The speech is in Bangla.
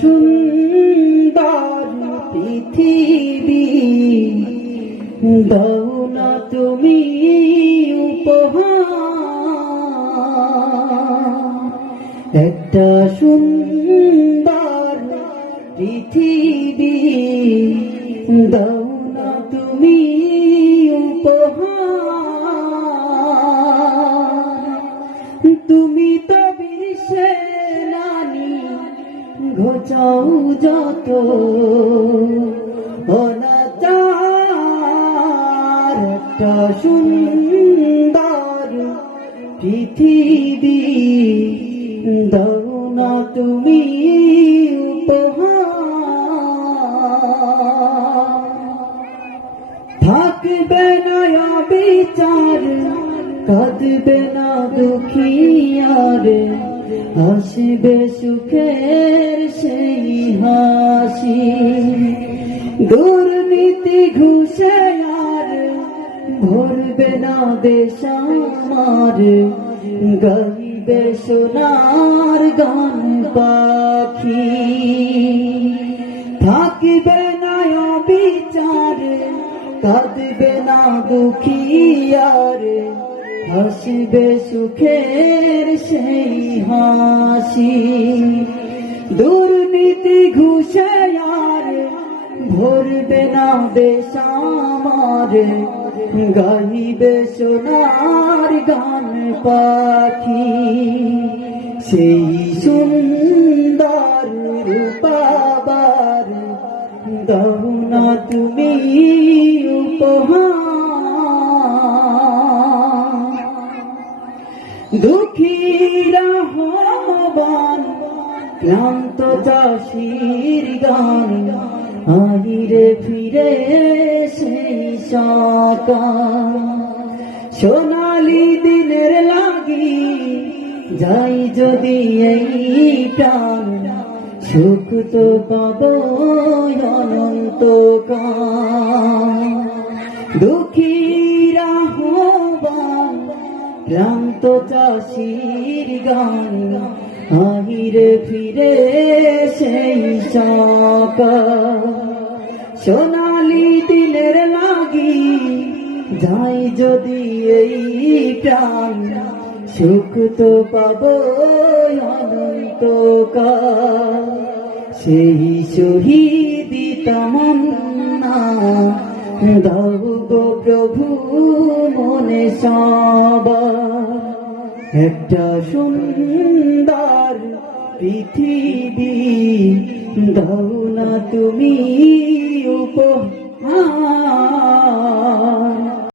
সুন্দর পৃথিবী দাও না তুমি উপহার, একটা সুন্দর পৃথিবী দাও না তুমি উপহার। তুমি তো বিশেনানি ঘোচাও যত অনাচার, একটা সুন্দর পৃথিবী দাও না তুমি উপহার। থাকবে না বিচার, কাঁদবে না দুঃখিয়ার, হাসবে সুখের সেই হাসি। দুর্নীতি ঘুষে আর ভরবে না দেশ আমার, গাইবে সোনার গান পাখি। থাকবে না বিচার, কাঁদবে না দুঃখিয়ার, হাসবে সুখের সেই হাসি। দুর্নীতি ঘুষে আর ভরবে না দেশ আমার, গাইবে সোনার গান পাখি। সেই সুন্দর রূপাবার দাও না তুমি উপহার। দুঃখীরা হবান ক্লান্ত চাষির গান, আহিরে ফিরে সেই সকাল। সোনালি দিনের লাগি যাই যদি এই প্রাণ, সুখ তো পাব অনন্তকাল। দুঃখীরা হবান ক্লান্ত চাষির গান, আহিরে ফিরে সেই সকাল। সোনালি দিনের লাগি যাই যদি এই প্রাণ, সুখ তো পাব অনন্তকাল। সেই শহীদি তামান্না দাও গো প্রভু মনে সবার, একটা সুন্দর পৃথিবী দাও না তুমি